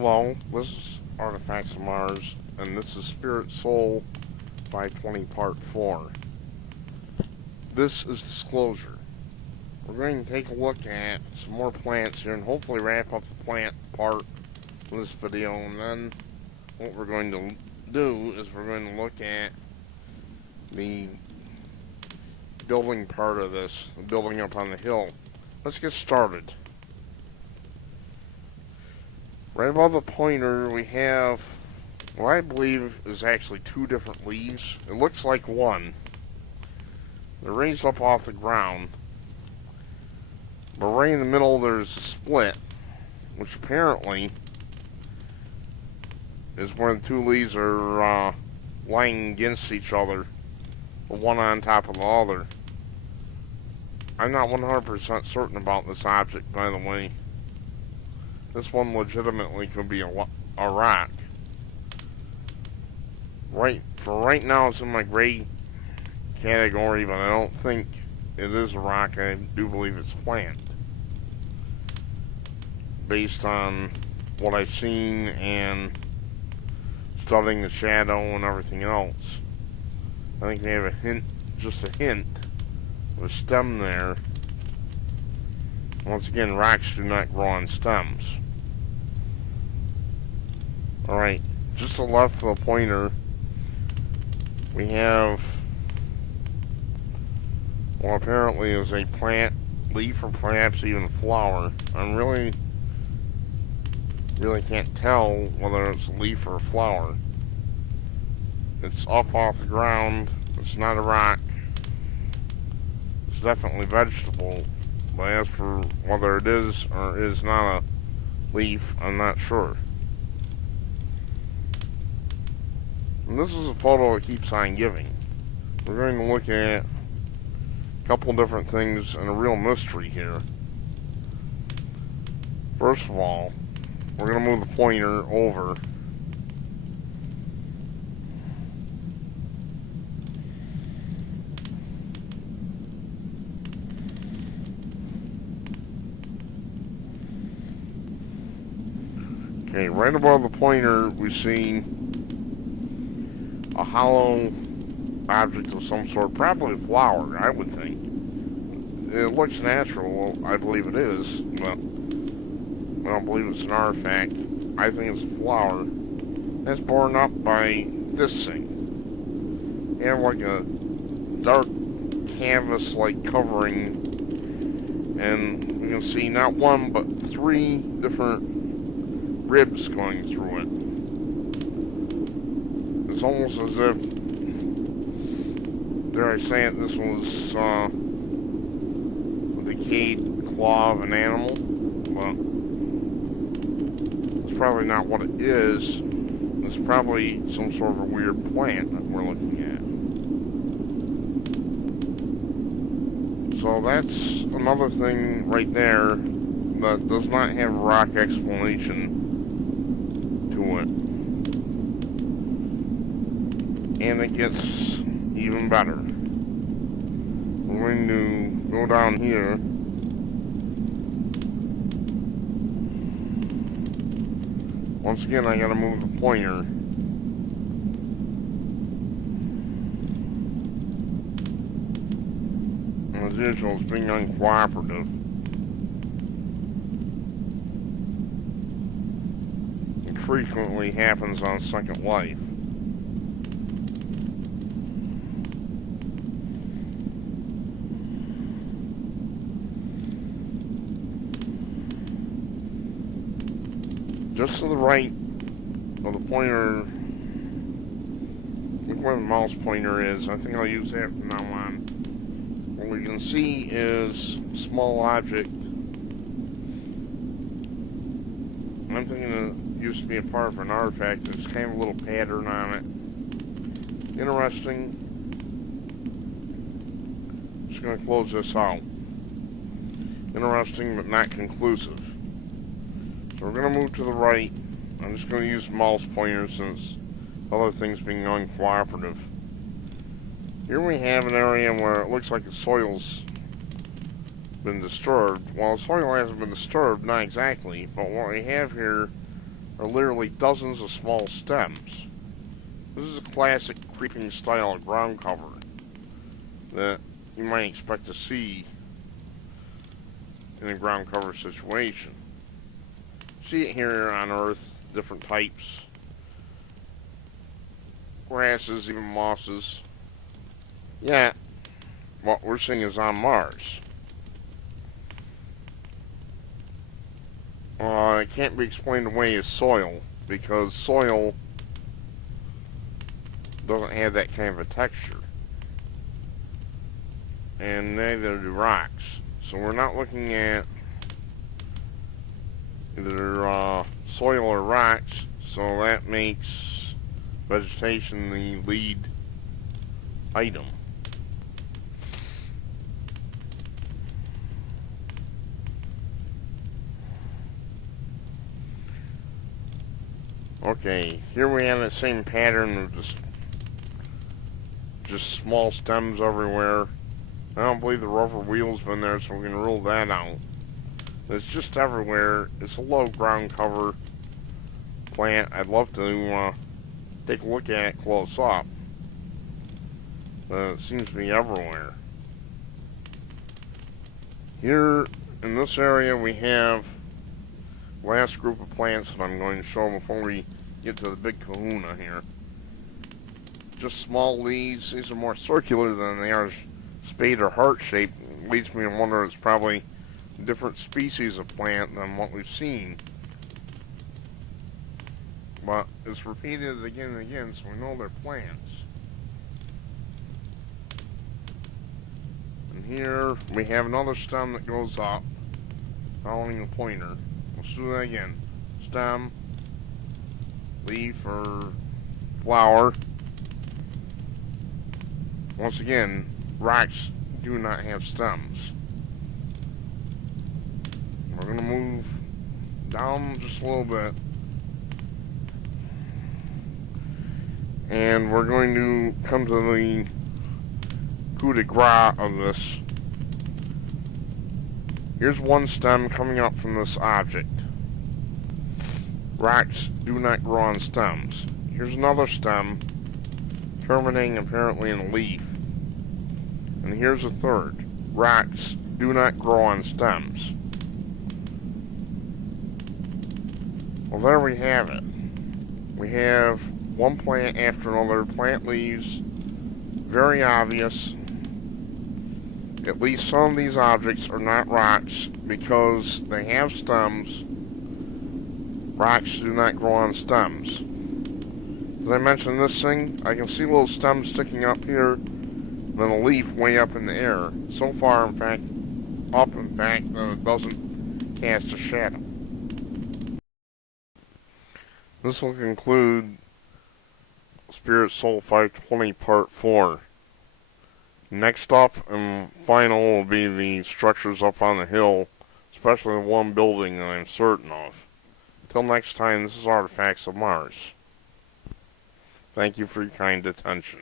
Hello, this is Artifacts of Mars, and this is Spirit Soul 520 Part 4. This is Disclosure. We're going to take a look at some more plants here and hopefully wrap up the plant part of this video, and then what we're going to do is we're going to look at the building part of this, the building up on the hill. Let's get started. Right above the pointer we have what I believe is actually two different leaves. It looks like one. They're raised up off the ground. But right in the middle there's a split, which apparently is where the two leaves are lying against each other, the one on top of the other. I'm not 100% certain about this object, by the way. This one legitimately could be a rock. For right now it's in my gray category, but I don't think it is a rock. I do believe it's plant, based on what I've seen and studying the shadow and everything else. I think we have a hint, just a hint of a stem there. Once again, rocks do not grow on stems. Alright, just to the left of the pointer, we have what apparently is a plant, leaf, or perhaps even a flower. I really can't tell whether it's a leaf or a flower. It's up off the ground. It's not a rock. It's definitely vegetable. But as for whether it is or is not a leaf, I'm not sure. And this is a photo it keeps on giving. We're going to look at a couple different things and a real mystery here. First of all, we're going to move the pointer over. Okay, right above the pointer we see a hollow object of some sort, probably a flower, I would think. It looks natural, I believe it is, but I don't believe it's an artifact. I think it's a flower. It's borne up by this thing. They have like a dark canvas-like covering, and you can see not one but three different ribs going through it. It's almost as if, dare I say it, this was the decayed claw of an animal, but it's probably not what it is. It's probably some sort of a weird plant that we're looking at. So that's another thing right there that does not have a rock explanation to it. And it gets even better. We're going to go down here. Once again, I gotta move the pointer. And as usual, it's being uncooperative. It frequently happens on Second Life. Just to the right of the pointer, look where the mouse pointer is. I think I'll use that from now on. What we can see is a small object. I'm thinking it used to be a part of an artifact. There's kind of a little pattern on it. Interesting. Just going to close this out. Interesting, but not conclusive. So we're going to move to the right. I'm just going to use the mouse pointer since other things being uncooperative. Here we have an area where it looks like the soil's been disturbed. Well, the soil hasn't been disturbed, not exactly, but what we have here are literally dozens of small stems. This is a classic creeping style of ground cover that you might expect to see in a ground cover situation. See it here on Earth, different types, grasses, even mosses. Yeah, what we're seeing is on Mars. It can't be explained away as soil, because soil doesn't have that kind of a texture. And neither do rocks. So we're not looking at either soil or rocks, so that makes vegetation the lead item. Okay, here we have the same pattern of just small stems everywhere. I don't believe the rover wheel's been there, so we can rule that out. It's just everywhere. It's a low ground cover plant. I'd love to take a look at it close up. But it seems to be everywhere. Here in this area we have the last group of plants that I'm going to show before we get to the big kahuna here. Just small leaves. These are more circular than they are spade or heart shaped. It leads me to wonder it's probably a different species of plant than what we've seen. But it's repeated again and again, so we know they're plants. And here we have another stem that goes up, following the pointer. Let's do that again. Stem, leaf, or flower. Once again, rocks do not have stems. We're going to move down just a little bit. And we're going to come to the coup de grace of this. Here's one stem coming up from this object. Rocks do not grow on stems. Here's another stem terminating apparently in a leaf. And here's a third. Rocks do not grow on stems. Well, there we have it. We have one plant after another. Plant leaves. Very obvious. At least some of these objects are not rocks because they have stems. Rocks do not grow on stems. Did I mention this thing? I can see little stems sticking up here, then a leaf way up in the air. So far, in fact, that it doesn't cast a shadow. This will conclude Spirit Soul 520 Part 4. Next up and final will be the structures up on the hill, especially the one building that I'm certain of. Till next time, this is Artifacts of Mars. Thank you for your kind attention.